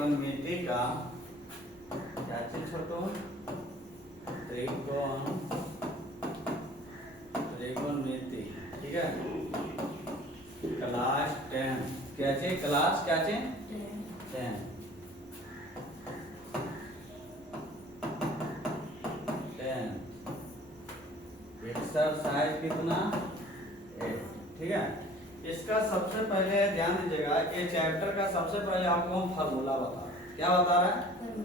त्रिकोणमिति का क्या चीज छोटो त्रिकोणमिति, ठीक है। क्लास 10 क्या चीज, क्लास क्या चीज 10 एक्सरसाइज कितना 8, ठीक है। इसका सबसे पहले ध्यान दीजिएगा, ये चैप्टर का सबसे पहले आपको हम फार्मूला बता रहे हैं। क्या बता रहा है?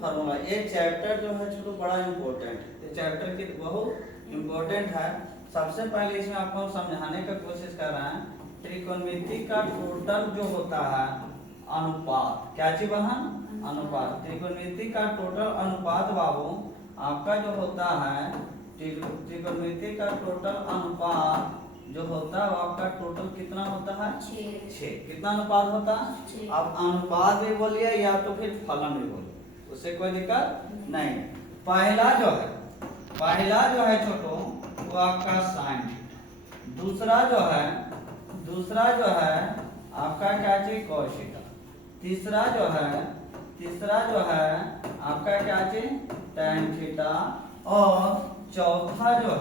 फार्मूला। ये चैप्टर जो है छोटू बड़ा इम्पोर्टेंट है, ये चैप्टर की बहुत इम्पोर्टेंट है। सबसे पहले इसमें आपको हम समझाने का कोशिश कर रहे हैं, त्रिकोणमिति का टोटल जो होता है अनुपात, क्या चीज बहन? अनुपात। त्रिकोणमिति का टोटल अनुपात बाबू आपका जो होता है, त्रिकोणमिति का टोटल अनुपात जो होता है वो आपका टोटल कितना होता है? 6। कितना अनुपात होता है? अब अनुपात भी बोलिए या तो फिर फलन भी बोलिए, उससे कोई दिक्कत नहीं। पहला जो है छोटो वो आपका साइन, दूसरा जो है आपका क्या चीज कोशिका, तीसरा जो है आपका क्या चीज tan थीटा, और चौथा जो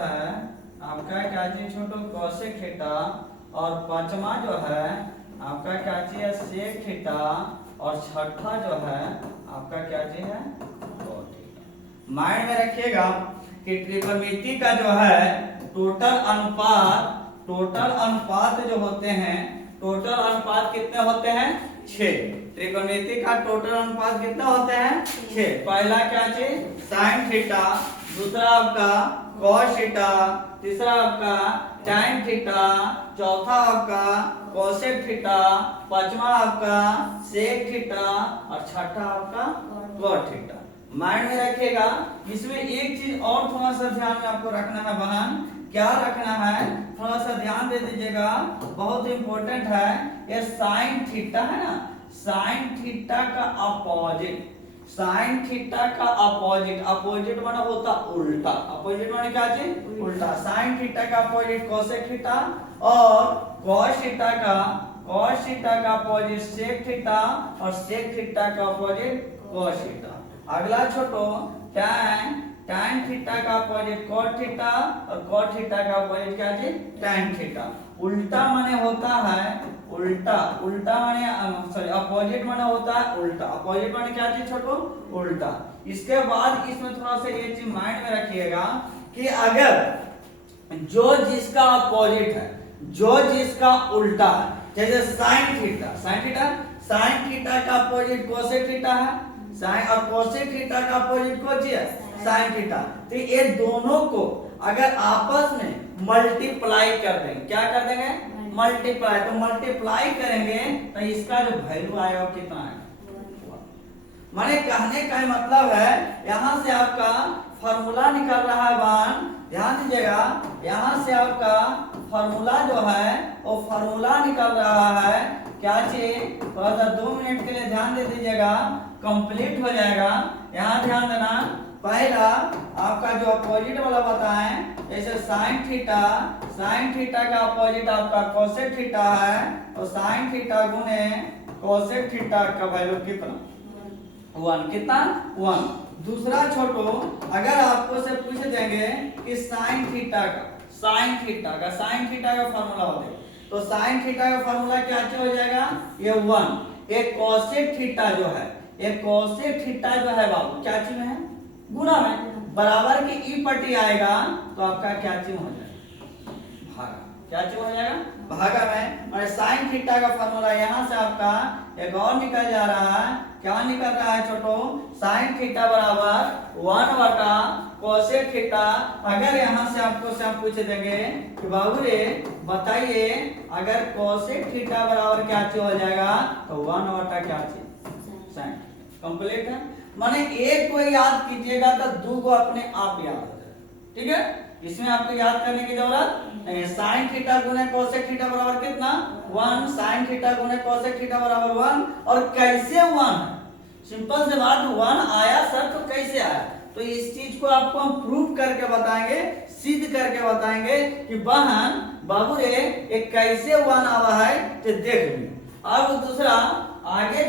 है आपका क्या चीज छोटो कोसेक थीटा, और पांचवा जो है आपका क्या चीज है सेक थीटा, और छठा जो है आपका क्या चीज है cot थीटा। माइंड में रखिएगा कि त्रिकोणमिति का जो है टोटल अनुपात जो होते हैं, टोटल अनुपात कितने होते हैं? 6। त्रिकोणमिति का टोटल अनुपात कितने होते हैं? 6। पहला क्या चीज साइन थीटा, दूसरा आपका cos थीटा, तीसरा आपका tan थीटा, चौथा आपका कोसेक थीटा, पांचवा आपका सेक थीटा, और छठा आपका cot थीटा। माइंड में रखिएगा। इसमें एक चीज और थोड़ा सा ध्यान में आपको रखना है बहन, क्या रखना है? थोड़ा सा ध्यान दे दीजिएगा, बहुत इंपॉर्टेंट है। ये साइन थीटा है ना, साइन थीटा का अपोजिट माना होता उल्टा। अपोजिट माने क्या चीज? उल्टा। साइन थीटा का अपोजिट कोसेक थीटा, और cos थीटा का अपोजिट सेक थीटा, और सेक थीटा का अपोजिट cos थीटा। अगला छोटो tan थीटा का अपोजिट cot थीटा, और cot थीटा का अपोजिट क्या चीज? tan theta. उल्टा माने होता है उल्टा माने अपोजिट माने होता है उल्टा। अपोजिट माने क्या चीज छोटो? उल्टा। इसके बाद इसमें थोड़ा सा ये चीज माइंड में रखिएगा कि अगर जो जिसका अपोजिट है, जो जिसका उल्टा है, जैसे साइन थीटा का अपोजिट कोसेक थीटा है, साइन और कोसेक थीटा का अपोजिट कौन सी है? Sine theta. तो ये दोनों को अगर आपस में मल्टीप्लाई कर देंगे, क्या कर देंगे? मल्टीप्लाई। तो मल्टीप्लाई करेंगे तो इसका जो वैल्यू आएगा वो कितना है? माने कहने का मतलब है यहाँ से आपका फॉर्मूला निकल रहा है बहन, ध्यान दीजिएगा। यहाँ से आपका फॉर्मूला जो है वो फॉर्मूला निकल रहा है क्या चीज? थोड़ा सा 2 मिनट के लिए ध्यान दे दीजिएगा, कंप्लीट हो जाएगा। यहाँ ध्यान देना, पहला आपका जो अपोजिट वाला बताएं, जैसे साइन थीटा का अपोजिट आपका कोसेक थीटा है, और साइन थीटा गुने कोसेक थीटा का वैल्यू कितना? 1। कितना? 1। दूसरा छोटो, अगर आपको से पूछ देंगे कि साइन थीटा का फॉर्मूला हो जाएगा, तो साइन थीटा का फॉर्मूला क्या हो जाएगा? ये 1। एक कोसेक थीटा जो है बाबू क्या चीज में है? गुणा में। बराबर की ई पट्टी आएगा तो आपका क्या चीज हो जाएगा? भागा। क्या चीज हो जाएगा? भागा में। और साइन थीटा का फॉर्मूला यहाँ से आपका एक और निकल जा रहा है, क्या निकल रहा है छोटो? साइन थीटा बराबर 1 कोसेक थीटा। अगर यहाँ से आपको हम पूछ देंगे कि बाबू रे बताइए, अगर कोसेक थीटा बराबर क्या चीज हो जाएगा? तो 1 क्या चीज? साइन। कंप्लीट है। माने एक को याद कीजिएगा तो 2 को अपने आप याद हो जाएगा, ठीक है। इसमें आपको याद करने की जरूरत नहीं। साइन थीटा गुने कोसेक थीटा बराबर कितना? 1। साइन थीटा गुने कोसेक थीटा बराबर 1। और कैसे 1? सिंपल से बात, 1 आया सर तो कैसे आया? तो इस चीज को आपको हम प्रूफ करके बताएंगे, सिद्ध करके बताएंगे कि बहन बाबू रे एक कैसे 1 आवा है तो देख ली। अब दूसरा आगे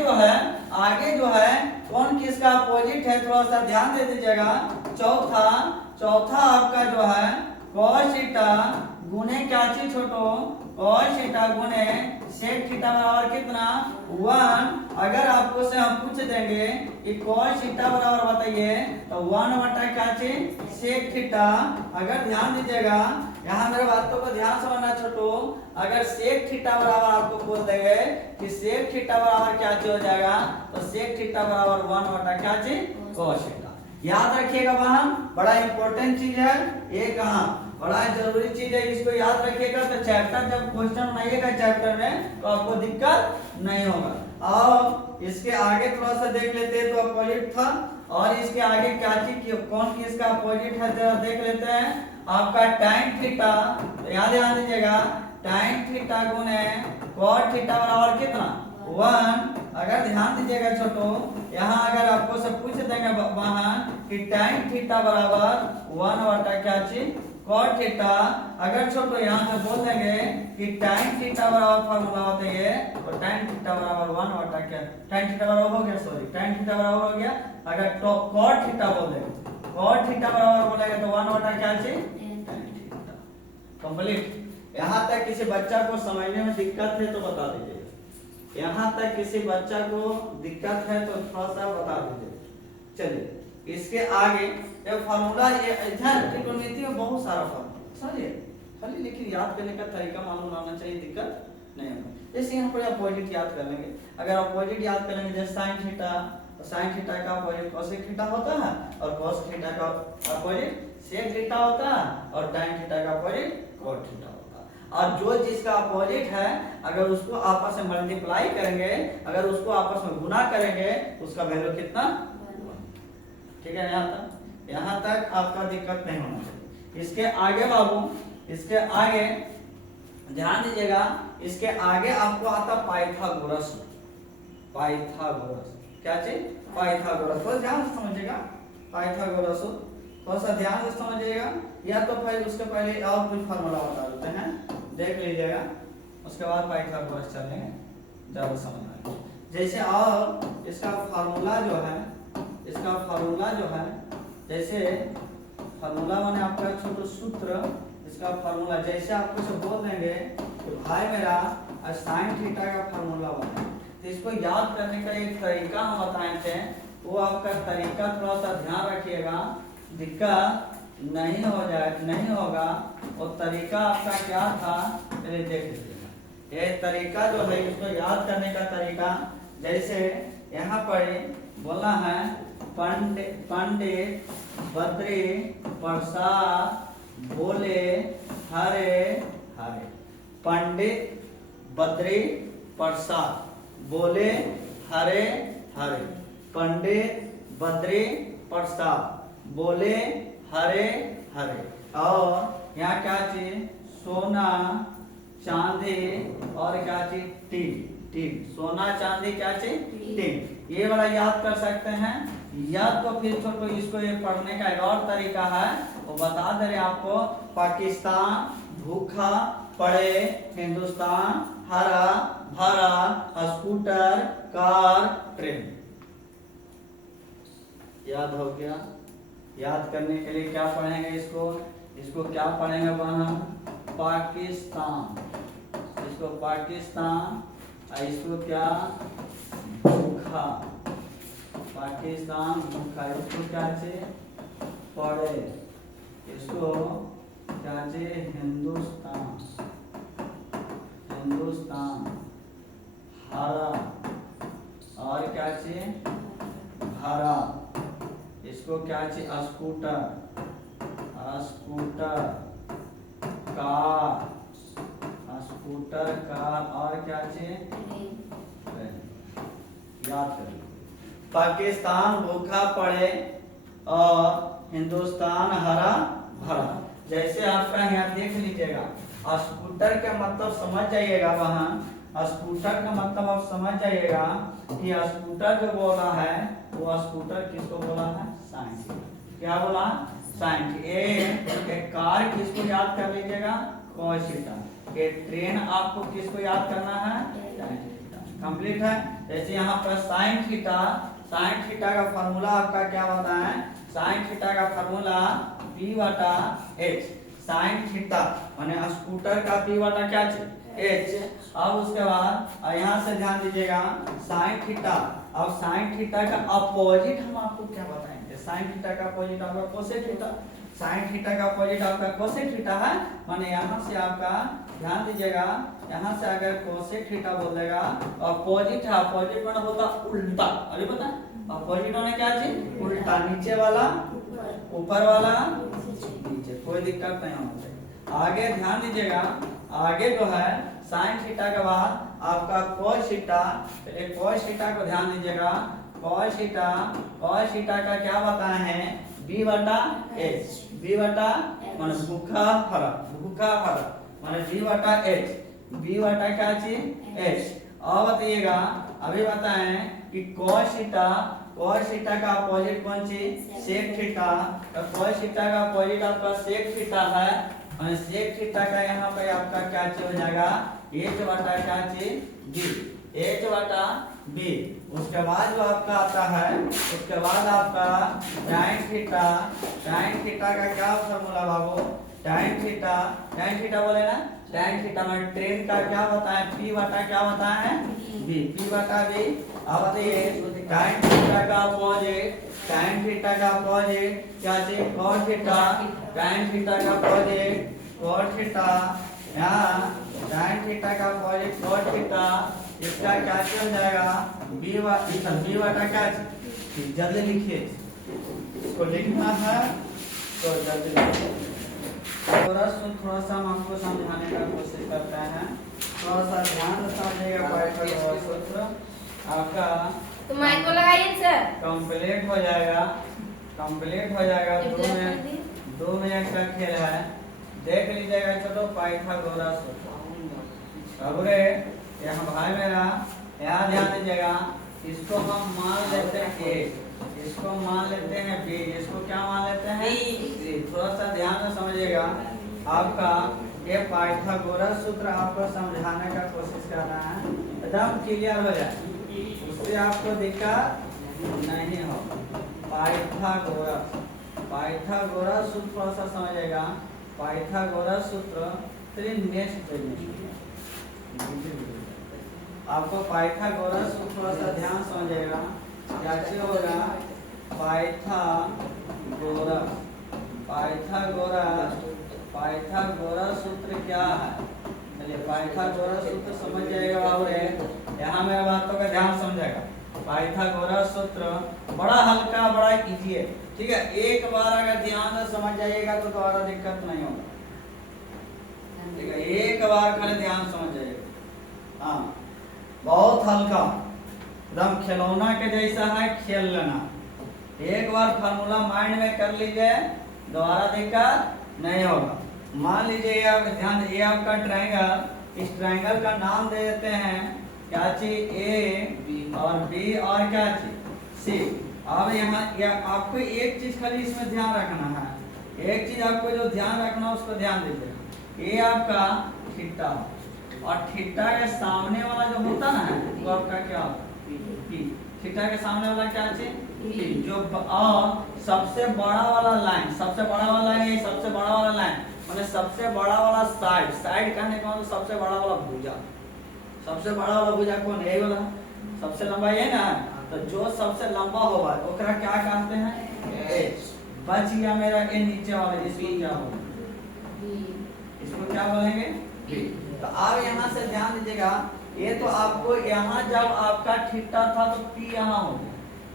जो है कौन किसका अपोजिट है, थोड़ा सा ध्यान दे दीजिएगा। चौथा आपका जो है cos थीटा गुने क्या चीज छोटो, cos थीटा गुने sec थीटा बराबर कितना 1। अगर आपको से हम पूछ देंगे कि cos थीटा बराबर बताइए तो 1 बटा क्या चीज sec थीटा। अगर ध्यान दीजिएगा यहाँ मेरे बातों को ध्यान से समझना छोटो, अगर sec थीटा बराबर आपको बोल देंगे कि sec थीटा बराबर क्या चीज हो जाएगा, तो sec थीटा बराबर 1 बटा क्या चीज cos थीटा। याद रखिएगा वहां, बड़ा इंपॉर्टेंट चीज है ये, कहाँ बड़ा जरूरी चीज है, इसको याद रखिएगा। तो चैप्टर जब क्वेश्चन बनाइएगा चैप्टर में तो आपको दिक्कत नहीं होगा। और इसके आगे थोड़ा सा देख लेते हैं, तो अपोजिट था, और इसके आगे क्या चीज कौन किसका अपोजिट है जरा देख लेते हैं। आपका tan थीटा, तो याद दीजिएगा tan थीटा गुने cot थीटा बराबर कितना 1। अगर ध्यान दीजिएगा छोटो, यहाँ अगर आपको से पूछ देंगे वहां कि tan थीटा बराबर 1 बटा क्या चीज cot थीटा। अगर छोटो यहाँ से बोल देंगे कि tan थीटा बराबर फार्मूला होता है, तो tan थीटा बराबर 1 बटा क्या, tan थीटा बराबर हो गया, सॉरी tan थीटा बराबर हो गया। अगर तो cot थीटा बोल देंगे, cot थीटा बराबर बोलेंगे तो 1 बटा क्या चीज tan थीटा। कंप्लीट। यहाँ तक किसी बच्चा को समझने में दिक्कत है तो बता दीजिए, यहाँ तक किसी बच्चा को दिक्कत है तो थोड़ा सा बता दीजिए। चलिए इसके आगे ये फार्मूला, ये त्रिकोणमिति में बहुत सारा फार्मूला समझिए, खाली लेकिन याद करने का तरीका मालूम होना चाहिए, दिक्कत नहीं होगा। जैसे यहाँ पर अपोजिट याद कर लेंगे, अगर अपोजिट याद करेंगे जैसे साइन थीटा, तो साइन थीटा का अपोजिट कोसेक थीटा होता है, और कोस थीटा का अपोजिट सेक थीटा होता है, और tan थीटा का अपोजिट cot थीटा होता है। और जो जिसका अपोजिट है अगर उसको आपस में मल्टीप्लाई करेंगे, अगर उसको आपस में गुना करेंगे, उसका वैल्यू कितना, ठीक है। यहाँ तक आपका दिक्कत नहीं होना चाहिए। इसके आगे बाबू, इसके आगे ध्यान दीजिएगा, इसके आगे आपको आता पाइथागोरस। क्या चीज पाइथागोरस, थोड़ा ध्यान से समझिएगा। पाइथागोरस थोड़ा सा ध्यान से समझिएगा, या तो फिर उसके पहले और कुछ फार्मूला बता देते हैं, देख लीजिएगा, उसके बाद पाइथागोरस चलेंगे, ज्यादा समझ आएगा। जैसे और इसका फार्मूला जो है, जैसे फार्मूला माने आपका छोटा सूत्र, इसका फार्मूला जैसे आपको से बोल देंगे कि भाई मेरा साइन थीटा का फार्मूला बताएं, तो इसको याद करने का एक तरीका हम बताए थे, वो आपका तरीका थोड़ा सा ध्यान रखिएगा, दिक्कत नहीं होगा। और तरीका आपका क्या था पहले देख लीजिएगा। ये तरीका जो है इसको याद करने का तरीका, जैसे यहाँ पर बोलना है पंडित बद्री प्रसाद बोले हरे हरे। पंडित बद्री प्रसाद बोले हरे हरे। पंडित बद्री प्रसाद बोले हरे हरे। और यहाँ क्या चीज सोना चांदी और क्या चीज टीन। सोना चांदी क्या चीज टीन। ये वाला याद कर सकते हैं, या तो फिर छोटो इसको ये पढ़ने का एक और तरीका है, वो बता दे रहे आपको। पाकिस्तान भूखा पड़े, हिंदुस्तान हरा भरा, स्कूटर कार ट्रेन। याद हो गया। याद करने के लिए क्या पढ़ेंगे, इसको क्या पढ़ेंगे वहां पाकिस्तान, इसको पाकिस्तान, इसको क्या भूखा, पाकिस्तान भूखा, इसको क्या चाहिए पढ़े, इसको क्या चाहिए हिंदुस्तान, हिंदुस्तान हरा, और क्या चाहिए भरा, इसको क्या चाहिए scooter, scooter car, scooter car, और क्या चाहिए याद करिए। पाकिस्तान भूखा पड़े और हिंदुस्तान हरा भरा। जैसे आपका यहाँ देख लीजिएगा, स्कूटर का मतलब समझ जाइएगा, वहां स्कूटर का मतलब आप समझ जाइएगा कि स्कूटर जो बोला है वो स्कूटर किसको बोला है साइंस। क्या बोला साइंस। एक कार किसको याद कर लीजिएगा कॉस थीटा। एक ट्रेन आपको किसको याद करना है tan थीटा। कंप्लीट है। जैसे यहाँ पर साइन थीटा का फार्मूला आपका क्या होता है, साइन थीटा का फार्मूला P/H। साइन थीटा माने स्कूटर का P/क्या H। अब उसके बाद यहाँ से ध्यान दीजिएगा साइन थीटा। अब साइन थीटा का अपोजिट हम आपको क्या बताएंगे, साइन थीटा का अपोजिट आपका कोसेक थीटा। साइन थीटा का अपोजिट आपका कोसेक थीटा है, माने यहाँ से आपका ध्यान दीजिएगा, यहाँ से अगर कोसेक थीटा बोल देगा अपोजिट है, अपोजिट माने होता उल्टा। अरे पता अपोजिट माने क्या चीज, उल्टा। नीचे वाला ऊपर वाला नीचे, कोई दिक्कत नहीं होना चाहिए। आगे ध्यान दीजिएगा, आगे जो है साइन थीटा के बाद आपका cos थीटा। पहले cos थीटा को ध्यान दीजिएगा, cos थीटा का क्या बताए हैं B/H। B/, माने भूखा फरक माने B/H। B/ क्या चीज H। अब बताइएगा, अभी बताएं कि cos थीटा का अपोजिट कौन चीज, sec थीटा। तो cos थीटा का अपोजिट आपका sec थीटा है, और sec थीटा का यहाँ पे आपका क्या चीज हो जाएगा H/, क्या चीज B। H/B। उसके बाद जो आपका आता है, उसके बाद आपका tan थीटा का क्या फॉर्मूला बाबू, tan थीटा बोले ना, tan थीटा में ट्रेन का क्या होता है P/, क्या होता है B। P/B। अब बताइए tan थीटा का अपोजिट क्या चीज cos थीटा। tan थीटा का अपोजिट cos थीटा, यहाँ tan थीटा का अपोजिट cos थीटा, इसका क्या हो जाएगा B/, क्या चीज, जल्दी लिखिए, इसको लिखना है तो जल्दी लिखिए। थोड़ा सा हम आपको समझाने का कोशिश करते हैं, थोड़ा सा ध्यान से समझिएगा। पाइथागोरस सूत्र आपका तो माइक को लगाइए सर, कंप्लीट हो जाएगा 2 मिनट का खेल है, देख लीजिएगा। चलो पाइथागोरस सूत्र। अब रे यहाँ भाई मेरा यहाँ ध्यान दीजिएगा, इसको हम मान लेते हैं A, इसको मान लेते हैं B, इसको क्या मान लेते हैं B। थोड़ा सा ध्यान से समझिएगा, आपका ये पाइथागोरस सूत्र आपको समझाने का कोशिश कर रहा है, एकदम क्लियर हो जाए, उससे आपको दिक्कत नहीं हो। पाइथागोरस सूत्र थोड़ा सा समझिएगा। पाइथागोरस सूत्र नेक्स्ट पेज आपको पाइथागोरस को थोड़ा सा ध्यान समझिएगा, क्या होगा पाइथागोरस सूत्र क्या है। चलिए पाइथागोरस सूत्र समझ जाएगा बाबू, यहाँ मेरा बातों का ध्यान समझेगा। पाइथागोरस सूत्र बड़ा हल्का, बड़ा इजी है, ठीक है। एक बार अगर ध्यान से समझ जाइएगा तो दोबारा दिक्कत नहीं होगा, ठीक है। एक बार खाली ध्यान समझ जाइएगा, हाँ बहुत हल्का, एकदम खिलौना के जैसा है, खेल लेना। एक बार फार्मूला माइंड में कर लीजिए, दोबारा दिक्कत नहीं होगा। मान लीजिए आप ध्यान, ये आपका ट्रायंगल, इस ट्रायंगल का नाम दे देते हैं क्या चीज A और B और क्या चीज C। अब यहाँ आपको एक चीज खाली इसमें ध्यान रखना है, एक चीज आपको जो ध्यान रखना है उसको ध्यान दीजिएगा। ये आपका थीटा, और थीटा के सामने वाला जो होता ना वो आपका क्या होता P। थीटा के सामने वाला क्या चीज P, जो सबसे बड़ा वाला लाइन, सबसे बड़ा वाला लाइन मतलब सबसे बड़ा वाला साइड कहने का मतलब सबसे बड़ा वाला भुजा। सबसे बड़ा वाला भुजा कौन है, वाला सबसे लंबा है ना, तो जो सबसे लंबा होगा ओकरा क्या कहते हैं H। बच गया मेरा ये नीचे वाला, इसको क्या होगा, इसको क्या बोलेंगे B। तो आप यहाँ से ध्यान दीजिएगा, ये तो आपको यहाँ जब आपका थीटा था तो P यहाँ हो गया।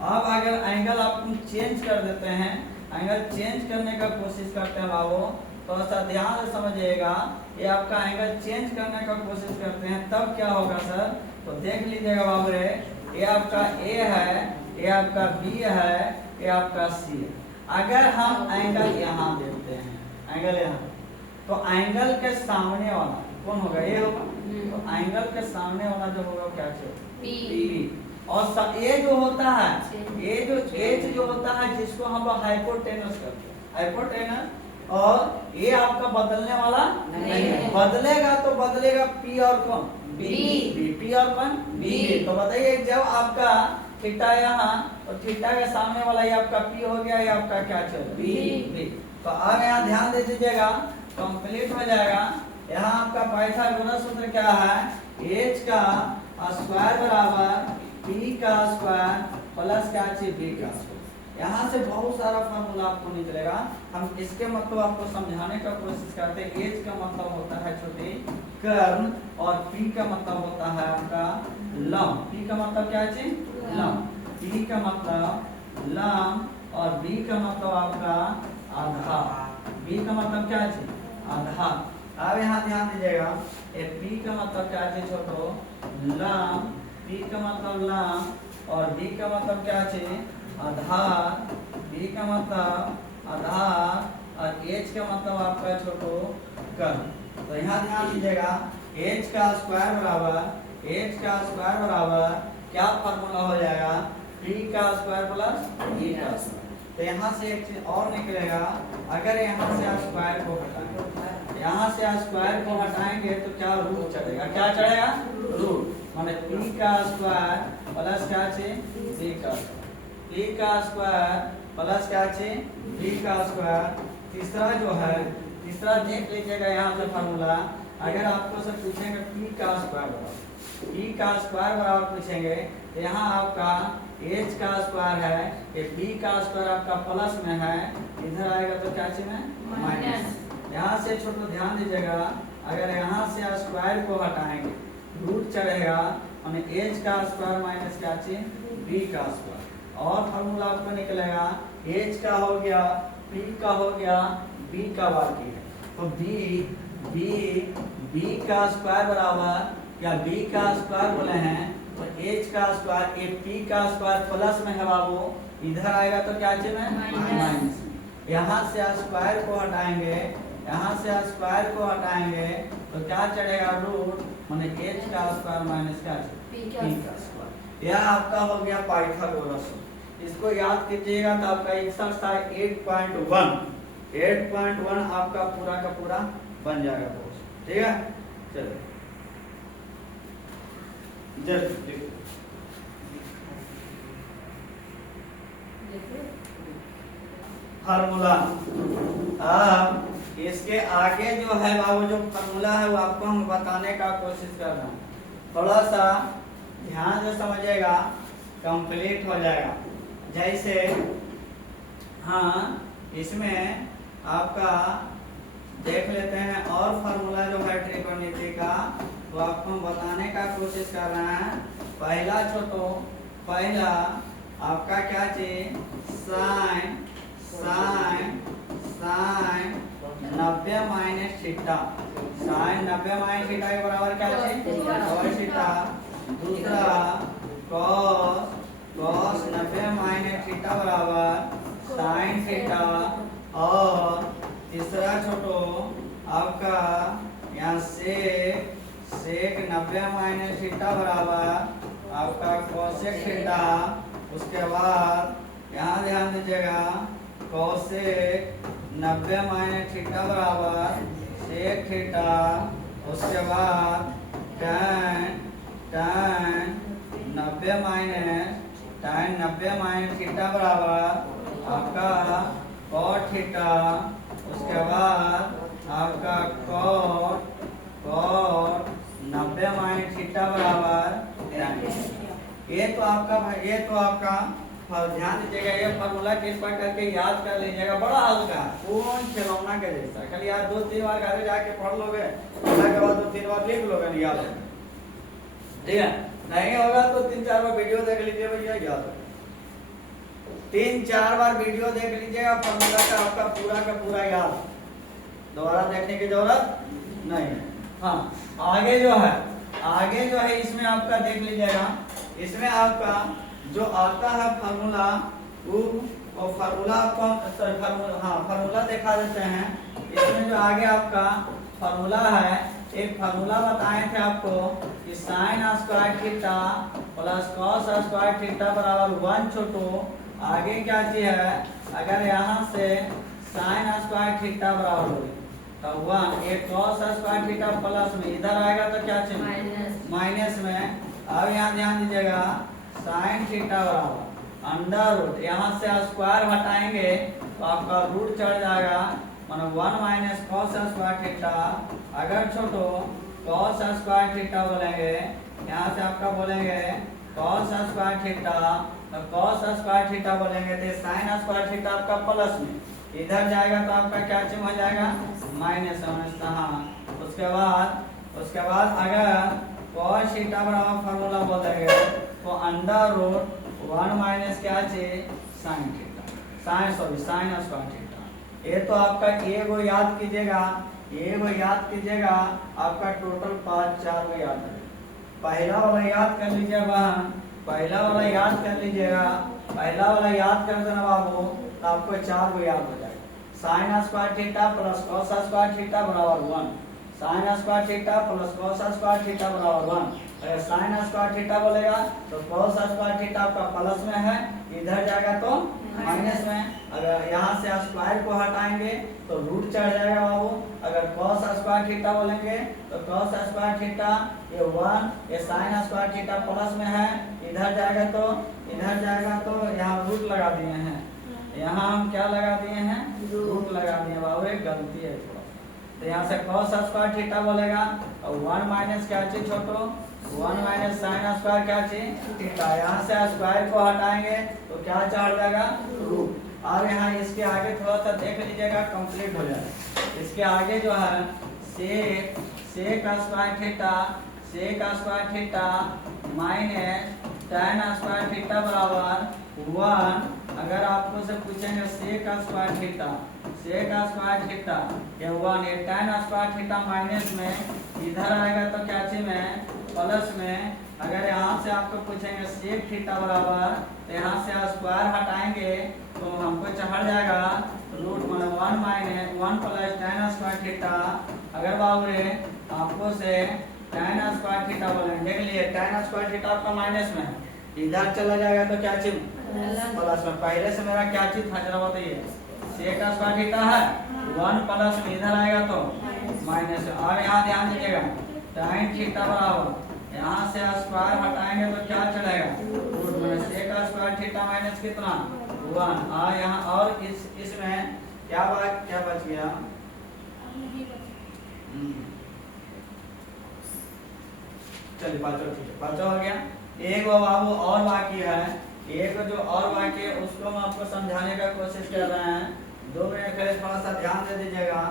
अब अगर एंगल आप चेंज कर देते हैं, एंगल चेंज करने का कोशिश करते हैं बाबू, थोड़ा सा ध्यान से समझिएगा। ये आपका एंगल चेंज करने का कोशिश करते हैं तब क्या होगा सर, तो देख लीजिएगा बाबू रे, ये आपका A है, ये आपका B है, ये आपका C है। अगर हम एंगल यहाँ देखते हैं, एंगल यहाँ, तो एंगल के सामने वाला कौन होगा, ये होगा। तो एंगल के सामने वाला जो होगा क्या P। और ये जो होता है, ये जो H जो होता है जिसको हम लोग हाइपोटेनस करते हैं, हाइपोटेनस और ये आपका बदलने वाला नहीं है। बदलेगा तो बदलेगा पी और कौन बी। पी और कौन बी। तो बताइए जब आपका थीटा यहाँ और थीटा के सामने वाला ये आपका पी हो गया, ये आपका क्या चल बी। तो अब यहाँ ध्यान दे दीजिएगा, कंप्लीट हो जाएगा। यहाँ आपका पाइथागोरस सूत्र क्या है, h का स्क्वायर बराबर p का स्क्वायर प्लस क्या चाहिए b का स्क्वायर। यहाँ से बहुत सारा फार्मूला आपको निकलेगा। हम इसके मतलब आपको समझाने का कोशिश करते हैं। h का मतलब होता है छोटे कर्ण और p का मतलब होता है आपका लंब। p का मतलब क्या चाहिए लंब, p का मतलब लंब और b का मतलब आपका आधार। b का मतलब क्या चाहिए आधार। अब यहाँ ध्यान दीजिएगा, p का मतलब क्या चाहिए छोटो लंब, p का मतलब लंब और b का मतलब क्या चाहिए आधार, b का मतलब आधार और h का मतलब आपका छोटो कर्ण। तो यहाँ ध्यान दीजिएगा, h का स्क्वायर बराबर क्या फार्मूला हो जाएगा p का स्क्वायर प्लस e का स्क्वायर। तो यहाँ से एक चीज और निकलेगा, अगर यहाँ से स्क्वायर को हटाएंगे, यहाँ से स्क्वायर को हटाएंगे तो क्या रूट चढ़ेगा, क्या चढ़ेगा रूट, माने p का स्क्वायर प्लस क्या चाहिए b का स्क्वायर, p का स्क्वायर प्लस क्या चाहिए b का स्क्वायर। तीसरा जो है, तीसरा देख लीजिएगा यहाँ से फार्मूला, अगर आपको से पूछेंगे p का स्क्वायर बराबर पूछेंगे तो यहाँ आपका h का स्क्वायर है, ये b का स्क्वायर आपका प्लस में है, इधर आएगा तो क्या चीज है माइनस। यहाँ से छोटो ध्यान दीजिएगा, अगर यहाँ से स्क्वायर को हटाएंगे रूट चढ़ेगा, माने h का स्क्वायर माइनस क्या चीज b का स्क्वायर। और फार्मूला आपको निकलेगा h का हो गया, p का हो गया, b का बाकी है तो b का स्क्वायर बराबर या b का स्क्वायर बोले हैं तो h का स्क्वायर, ये p का स्क्वायर प्लस में है बाबू, इधर आएगा तो क्या चीज है माइनस। यहाँ से स्क्वायर को हटाएंगे, यहाँ से स्क्वायर को हटाएंगे तो क्या चढ़ेगा रूट, माने h का स्क्वायर माइनस क्या p का स्क्वायर। यह आपका हो गया पाइथागोरस। इसको याद कीजिएगा तो आपका एक्सरसाइज 8.1 आपका पूरा का पूरा बन जाएगा दोस्त, ठीक है। चलो फार्मूला, अब इसके आगे जो है बाबू जो फार्मूला है वो आपको हम बताने का कोशिश कर रहे हैं, थोड़ा सा ध्यान से समझिएगा, कंप्लीट हो जाएगा। जैसे हाँ इसमें आपका देख लेते हैं और फार्मूला जो है त्रिकोणमिति का वो आपको हम बताने का कोशिश कर रहे हैं। पहला आपका क्या चीज sine 90 minus theta, sine 90 minus theta के बराबर क्या चीज cos थीटा। दूसरा cos 90 माइनस थीटा बराबर साइन थीटा। और तीसरा छोटो आपका यहाँ सेक 90 माइनस थीटा बराबर आपका कोसेक थीटा। उसके बाद यहाँ ध्यान दीजिएगा, कोसेक 90 माइनस थीटा बराबर सेक थीटा। उसके बाद tan 90 माइनस थीटा बराबर आपका cot थीटा। उसके बाद आपका cot 90 माइनस थीटा बराबर। ये तो आपका ध्यान दीजिएगा, ये फार्मूला कृपया करके याद कर लीजिएगा, बड़ा हल्का कौन खिलौना के जैसा, खाली याद 2-3 बार घर जाके पढ़ लोगे, के बाद 2-3 बार लिख लोगे नहीं याद है, ठीक है। नहीं होगा तो 3-4 बार वीडियो देख लीजिए भैया, याद है 3-4 बार वीडियो देख लीजिएगा, फार्मूला का आपका पूरा का पूरा याद, दोबारा देखने की जरूरत नहीं है। हाँ आगे जो है इसमें आपका देख लीजिएगा, इसमें आपका जो आता है फार्मूला वो फार्मूला आपको फार्मूला दिखा देते हैं। इसमें जो आगे आपका फार्मूला है, एक फार्मूला बताए थे आपको कि sine square theta plus cos square theta बराबर 1 छोटो। आगे क्या चीज है, अगर यहाँ से साइन स्क्वायर थीटा बराबर हो तो 1 एक cos स्क्वायर थीटा प्लस में इधर आएगा तो क्या चाहिए माइनस में। अब यहाँ ध्यान दीजिएगा साइन थीटा बराबर अंडर रूट, यहाँ से स्क्वायर हटाएंगे तो आपका रूट चढ़ जाएगा मानो 1 माइनस कॉस स्क्वायर थीटा। अगर छोटो कॉस स्क्वायर थीटा बोलेंगे, यहाँ से आपका बोलेंगे कॉस स्क्वायर थीटा, तो कॉस स्क्वायर थीटा बोलेंगे तो साइन स्क्वायर थीटा आपका प्लस में इधर जाएगा तो आपका क्या चिन्ह हो जाएगा माइनस माइनस। हाँ उसके बाद अगर कॉस थीटा बराबर फार्मूला बोल देंगे तो अंडर रूट 1 माइनस क्या चाहिए sine theta, sine square theta. ये तो आपका ये वो याद कीजिएगा, आपका टोटल 4 को याद है। पहला वाला याद कर लीजिएगा, पहला वाला याद कर देना बाबू तो आपको 4 को याद हो जाएगा। Sine square theta plus cos square theta बराबर 1, sine square theta plus cos square theta बराबर 1। अगर साइन स्क्वायर थीटा बोलेगा तो कॉस स्क्वायर थीटा आपका प्लस में है, इधर जाएगा तो माइनस में। अगर यहाँ से स्क्वायर को हटाएंगे तो रूट चढ़ जाएगा बाबू। अगर कॉस स्क्वायर थीटा बोलेंगे तो कॉस स्क्वायर थीटा ये 1, ये साइन स्क्वायर थीटा प्लस में है, इधर जाएगा तो यहाँ रूट लगा दिए हैं। यहाँ हम क्या लगा दिए हैं रूट लगा दिए बाबू, एक गलती है थोड़ा। तो यहाँ से cos स्क्वायर थीटा बोलेगा और 1 माइनस क्या चीज छोटो 1 माइनस साइन स्क्वायर क्या चीज थीटा। यहाँ से स्क्वायर को हटाएंगे तो क्या चढ़ जाएगा रूट। और यहाँ इसके आगे थोड़ा सा देख लीजिएगा कंप्लीट हो जाएगा। इसके आगे जो है sec square theta minus tan square theta बराबर 1। अगर आपको से पूछेंगे सेक स्क्वायर थीटा ये 1, ये tan स्क्वायर थीटा माइनस में इधर आएगा तो क्या चीज में प्लस में। अगर यहाँ से आपको पूछेंगे सेक थीटा बराबर तो यहाँ से स्क्वायर हटाएंगे तो हमको चढ़ जाएगा रूट में 1 minus 1 plus tan square theta. अगर बाबू रे आपको से tan स्क्वायर थीटा बोलेंगे, देख लिए tan स्क्वायर थीटा आपका माइनस में इधर चला जाएगा तो क्या चीज प्लस में। पहले से मेरा क्या चीज था जरा बताइए सेक स्क्वायर थीटा है 1 प्लस में इधर आएगा तो माइनस। और यहाँ ध्यान दीजिएगा tan थीटा बराबर यहाँ से स्क्वायर हटाएंगे तो क्या चलेगा रूट में सेक स्क्वायर थीटा माइनस कितना 1। और यहाँ और इसमें क्या बच गया चलिए पाँचों हो गया। एक बाबू और बाकी है, एक जो और बाकी है उसको हम आपको समझाने का कोशिश कर रहे हैं। 2 मिनट के लिए थोड़ा सा ध्यान दे दीजिएगा,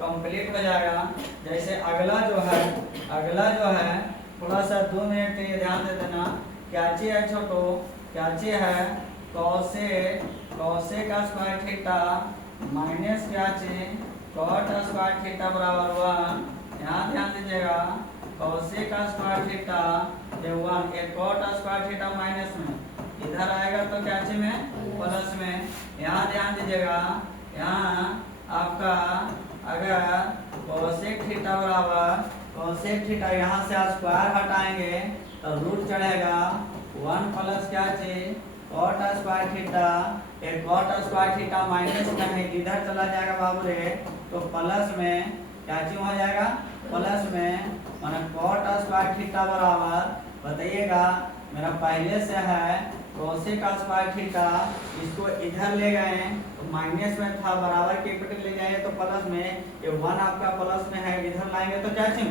कंप्लीट हो जाएगा। जैसे अगला जो है थोड़ा सा 2 मिनट के लिए ध्यान दे देना। क्या चीज है छोटो, क्या चीज है कॉसेक स्क्वायर थीटा माइनस क्या चीज कॉट स्क्वायर थीटा बराबर 1। यहाँ ध्यान दीजिएगा कॉसेक स्क्वायर थीटा ये 1, एक कॉट स्क्वायर थीटा माइनस में इधर आएगा तो क्या चीज में प्लस में। यहाँ ध्यान दीजिएगा यहाँ आपका अगर कॉसेक थीटा बराबर कॉसेक थीटा यहाँ से स्क्वायर हटाएंगे तो रूट चढ़ेगा 1 प्लस क्या चीज कॉट स्क्वायर थीटा। एक कॉट स्क्वायर थीटा माइनस में है इधर चला जाएगा बाबू रे तो प्लस में क्या चीज हो जाएगा प्लस में माना कॉट स्क्वायर थीटा बराबर बताइएगा मेरा पहले से है कोसेक स्क्वायर थीटा, इसको इधर ले गए तो माइनस में था बराबर कैपिटल ले जाए तो प्लस में, ये 1 आपका प्लस में है इधर लाएंगे तो क्या चीज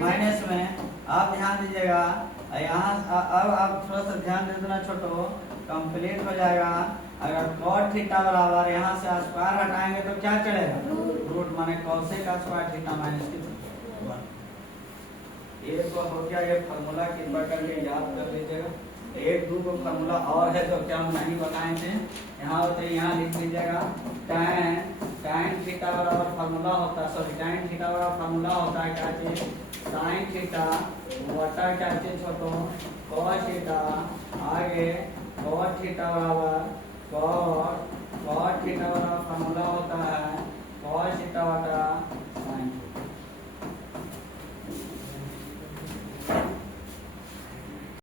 माइनस में। आप ध्यान दीजिएगा यहाँ अब आप थोड़ा सा ध्यान दे देना छोटो कंप्लीट हो जाएगा। अगर कॉट थीटा बराबर यहाँ से स्क्वायर हटाएंगे तो क्या चलेगा रूट माने कोसेक स्क्वायर थीटा माइनस 1। एक तो हो गया ये फार्मूला कृपया करके याद कर लीजिएगा। एक दो को फार्मूला और है जो क्या हम नहीं बताए थे, यहाँ होते यहाँ लिख लीजिएगा tan थीटा बराबर फार्मूला होता है tan थीटा बराबर फार्मूला होता है क्या चीज sin थीटा बटा क्या चीज छोटो cos थीटा। आगे cot थीटा बराबर cot थीटा बराबर फार्मूला होता है cos थीटा बटा